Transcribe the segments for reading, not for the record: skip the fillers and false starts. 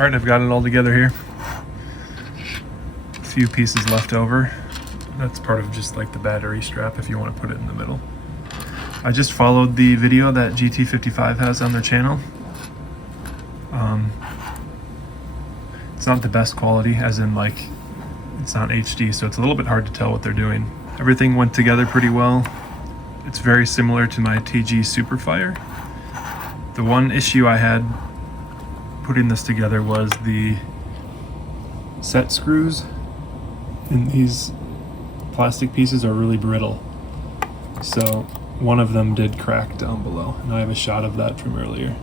Alright, I've got it all together here. A few pieces left over. That's part of just like the battery strap if you want to put it in the middle. I just followed the video that GT55 has on their channel. It's not the best quality, as in like it's not HD, so it's a little bit hard to tell what they're doing. Everything went together pretty well. It's very similar to my TG Superfire. The one issue I had putting this together was the set screws in these plastic pieces are really brittle. So one of them did crack down below, and I have a shot of that from earlier.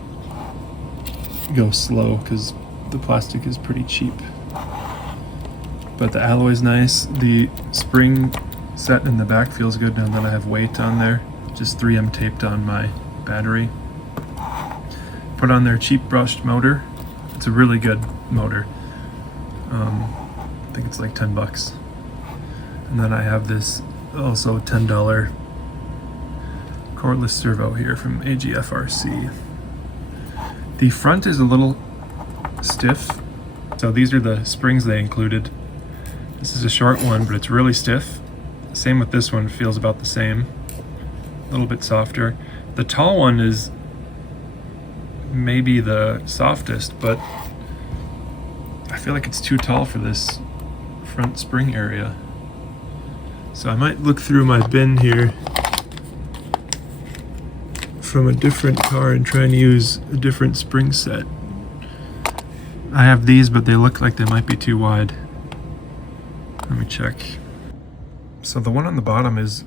Go slow because the plastic is pretty cheap. But the alloy's nice. The spring set in the back feels good now that I have weight on there. Just 3M taped on my battery. Put on their cheap brushed motor. It's a really good motor. I think it's like 10 bucks. And then I have this also $10 cordless servo here from HOTRC. The front is a little stiff. So these are the springs they included. This is a short one, but it's really stiff. Same with this one, it feels about the same. A little bit softer. The tall one is maybe the softest, but I feel like it's too tall for this front spring area. So I might look through my bin here from a different car and try and use a different spring set. I have these, but they look like they might be too wide. Let me check. So the one on the bottom is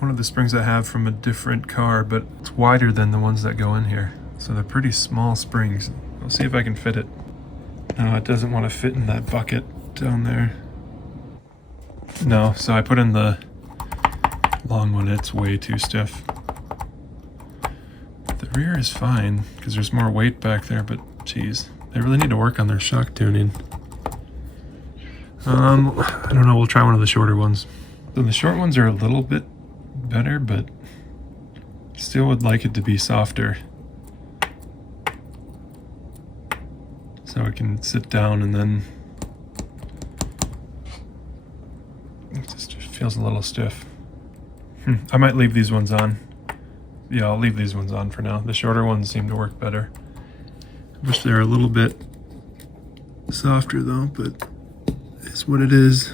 one of the springs I have from a different car, but it's wider than the ones that go in here. So they're pretty small springs. I'll see if I can fit it. No, it doesn't want to fit in that bucket down there. No, so I put in the long one. It's way too stiff. The rear is fine because there's more weight back there, but geez, they really need to work on their shock tuning. I don't know, we'll try one of the shorter ones. So the short ones are a little bit better, but still would like it to be softer. So it can sit down, and then it just feels a little stiff. I might leave these ones on. Yeah, I'll leave these ones on for now. The shorter ones seem to work better. I wish they're a little bit softer though, but it's what it is.